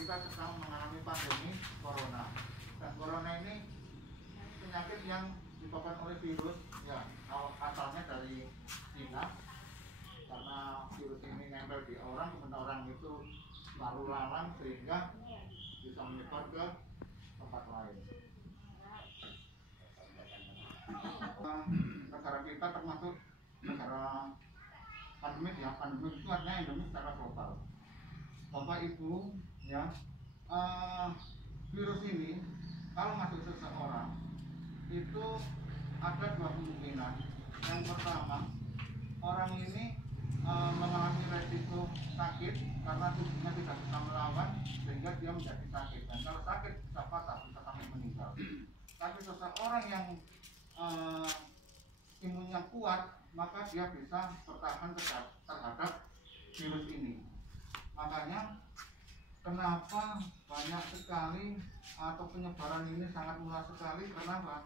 kita sedang mengalami pandemi corona. Dan corona ini penyakit yang disebabkan oleh virus, ya asalnya dari Cina. Karena virus ini nempel di orang, kemudian orang itu lalu lalang sehingga bisa menyebar ke tempat lain. Negara kita termasuk negara pandemik, ya. Pandemik itu artinya endemik secara global. Bapak Ibu, ya, virus ini kalau masuk seseorang itu ada dua kemungkinan. Yang pertama, orang ini mengalami resiko sakit karena tubuhnya tidak bisa melawan sehingga dia menjadi sakit, dan kalau sakit bisa fatal, bisa sampai meninggal. Tapi seseorang yang imunnya kuat, maka dia bisa bertahan terhadap virus ini. Makanya kenapa banyak sekali atau penyebaran ini sangat luas sekali. Kenapa?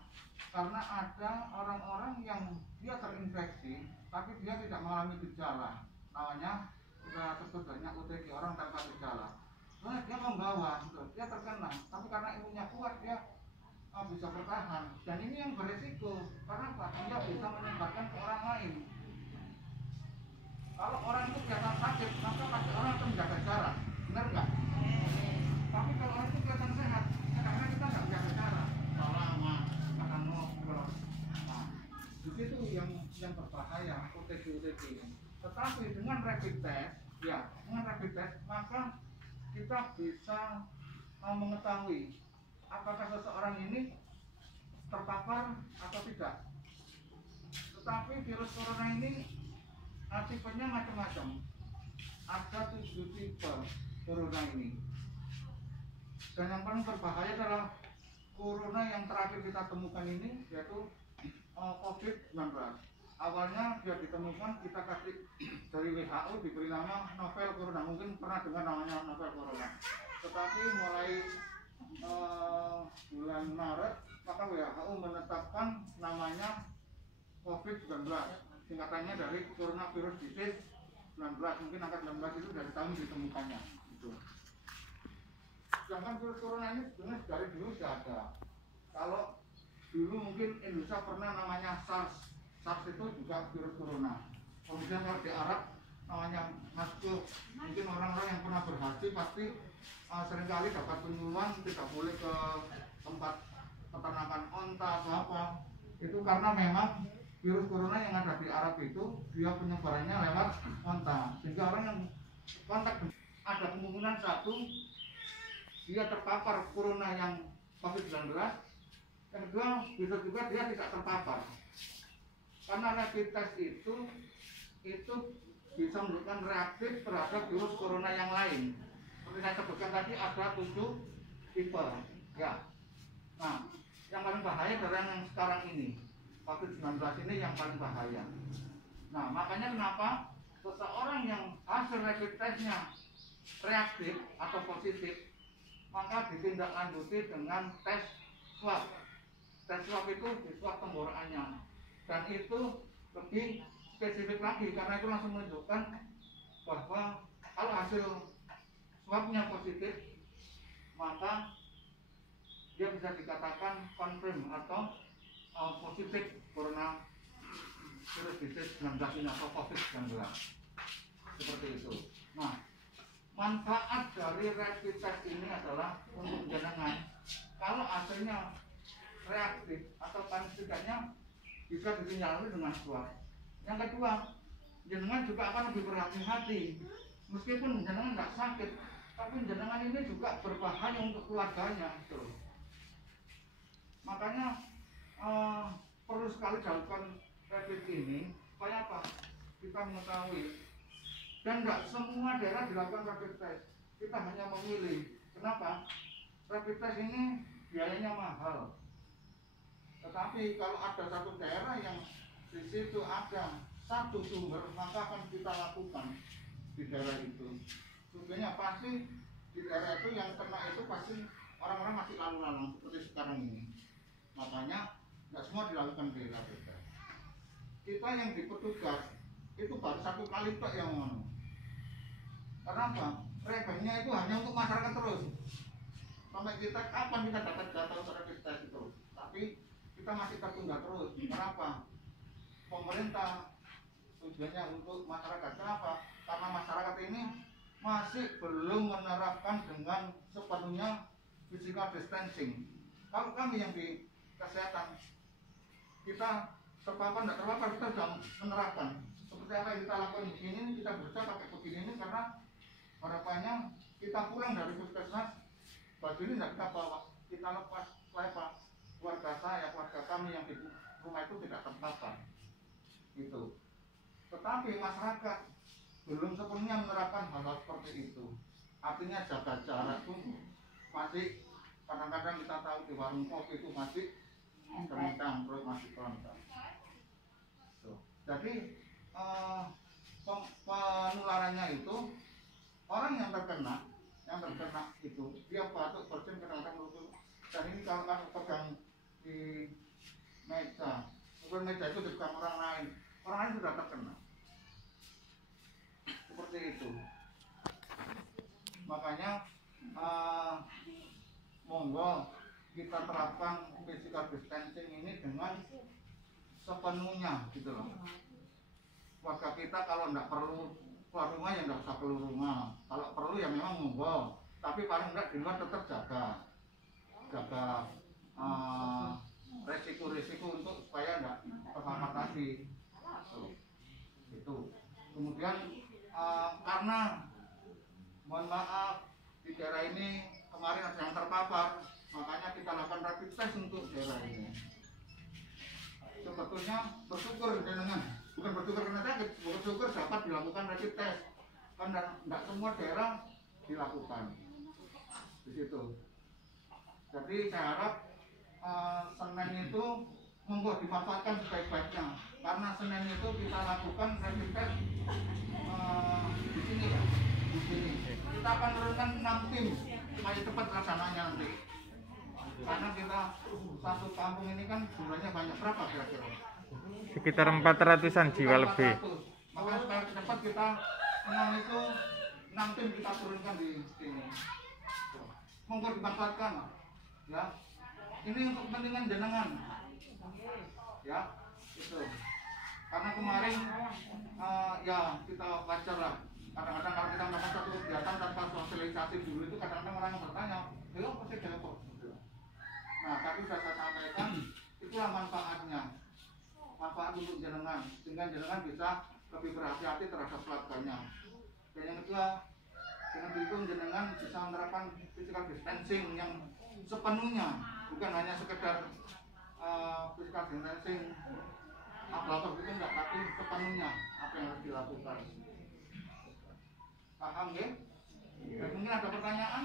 Karena ada orang-orang yang dia terinfeksi tapi dia tidak mengalami gejala. Namanya sudah sebut banyak OTG, orang tanpa gejala. Sebenarnya dia membawa, dia terkena, tapi karena imunnya kuat dia bisa bertahan. Dan ini yang beresiko. Karena apa? Dia bisa menyebarkan ke orang lain. Kalau orang itu kelihatan sakit, maka pasti orang itu menjaga jarak, benar nggak? Tapi kalau orang itu kelihatan sehat, karena kita nggak menjaga jarak, lama akan ngobrol. Nah, di situ yang berbahaya OTG ini. Tetapi dengan rapid test, ya, dengan rapid test, maka kita bisa mengetahui apakah seseorang ini terpapar atau tidak. Tetapi virus corona ini tipenya macam-macam. Ada 7 tipe corona ini. Dan yang paling berbahaya adalah corona yang terakhir kita temukan ini, yaitu COVID-19. Awalnya dia ditemukan, kita kasih dari WHO, diberi nama novel corona. Mungkin pernah dengar namanya novel corona. Tetapi mulai bulan Maret, maka WHO menetapkan namanya COVID-19. Singkatannya dari coronavirus disease 19. Mungkin angka 19 itu dari tahun ditemukannya. Itu. Sedangkan virus corona ini sebenarnya dari dulu sudah ada. Kalau dulu mungkin Indonesia pernah namanya SARS. SARS itu juga virus corona. Kemudian kalau di Arab namanya Masku. Mungkin orang-orang yang pernah berhaji pasti seringkali dapat penyuluhan tidak boleh ke tempat peternakan onta atau apa. Itu karena memang virus corona yang ada di Arab itu dia penyebarannya lewat onta, sehingga orang yang kontak ada kemungkinan satu dia terpapar corona yang COVID-19, yang kedua bisa juga dia tidak terpapar karena rapid test itu bisa menunjukkan reaktif terhadap virus corona yang lain. Seperti saya sebutkan tadi ada 7 tipe, ya. Nah, yang paling bahaya adalah yang sekarang ini. COVID-19 ini yang paling bahaya. Nah, makanya kenapa seseorang yang hasil rapid testnya reaktif atau positif, maka ditindaklanjuti dengan tes swab. Tes swab itu di swab tenggorokannya, dan itu lebih spesifik lagi karena itu langsung menunjukkan bahwa kalau hasil swabnya positif, maka dia bisa dikatakan confirm atau positif corona virus disease 19 ini atau COVID-19. Seperti itu. Nah, manfaat dari rapid test ini adalah untuk jenengan. Kalau hasilnya reaktif atau paling setidaknya bisa ditinjau dengan swab. Yang kedua, jenengan juga akan lebih berhati-hati. Meskipun jenengan nggak sakit, tapi jenengan ini juga berbahaya untuk keluarganya. Gitu. Makanya perlu sekali dilakukan rapid ini supaya apa? Kita mengetahui. Dan tidak semua daerah dilakukan rapid test. Kita hanya memilih. Kenapa? Rapid test ini biayanya mahal. Tetapi kalau ada satu daerah yang di situ ada satu sumber, maka akan kita lakukan di daerah itu. Sumbernya pasti di daerah itu yang kena itu pasti orang-orang masih lalu lalang seperti sekarang ini. Makanya nggak semua dilakukan di rapid test. Kita yang di petugas itu baru 1 kali Pak yang ngomong. Karena apa? revenue itu hanya untuk masyarakat terus. Sampai kita kapan kita dapat data rapid test itu? Tapi kita masih tertunda terus. Kenapa? Pemerintah tujuannya untuk masyarakat. Kenapa? Karena masyarakat ini masih belum menerapkan dengan sepenuhnya physical distancing. Kalau kami yang di kesehatan, kita terpapar tidak terpapar, kita sudah menerapkan. Seperti apa yang kita lakukan di sini, kita berusaha pakai begini ini karena harapannya kita pulang dari puskesmas, baju ini tidak kita bawa, kita lepas keluarga saya, keluarga kami yang di rumah itu tidak terpapar. Itu. Tetapi masyarakat belum sepenuhnya menerapkan hal-hal seperti itu. Artinya jaga jarak pun masih, kadang-kadang kita tahu di warung kopi itu masih kencang, terus masih kencang. Jadi penularannya itu orang yang terkena itu dia batuk bersin kadang-kadang lutut. Dan ini kalau kan pegang di meja, bukan meja itu dipegang orang lain sudah terkena. Seperti itu. Makanya monggo kita terapkan physical distancing ini dengan sepenuhnya gitu loh. Warga kita kalau tidak perlu keluar rumah ya tidak usah keluar rumah. Kalau perlu ya memang monggo. Tapi paling tidak di luar tetap jaga resiko-resiko untuk supaya tidak terpapar tadi. Itu. Kemudian karena mohon maaf di daerah ini kemarin ada yang terpapar, makanya kita lakukan rapid test untuk daerah ini. Sebetulnya bersyukur dengan bukan bersyukur karena sakit, bersyukur dapat dilakukan rapid test. Karena tidak semua daerah dilakukan di situ. Jadi saya harap Senin itu monggo dimanfaatkan sebaik-baiknya. Karena Senin itu kita lakukan rapid test di sini ya, di sini. Kita akan menurunkan 6 tim supaya cepat pelaksananya nanti. Karena kita satu kampung ini kan jumlahnya banyak, berapa kira-kira? Sekitar 400-an jiwa lebih. Maka supaya cepat kita itu 6 tim kita turunkan di sini. Monggo dimanfaatkan ya. Ini untuk kepentingan jenengan. Ya, itu. Karena kemarin ya kita wajar lah. Kadang-kadang kalau kita melakukan satu kegiatan tanpa sosialisasi dulu itu kadang-kadang orang bertanya, "Yo, pasti Depok." Nah, tapi saya sampaikan itulah manfaatnya. Manfaat untuk jenengan, sehingga jenengan bisa lebih berhati-hati terhadap keluarganya. Dan yang kedua, dengan begitu jenengan bisa menerapkan physical distancing yang sepenuhnya, bukan hanya sekedar physical distancing apa gitu enggak, tapi sepenuhnya apa yang harus dilakukan. Paham ya? Mungkin ada pertanyaan?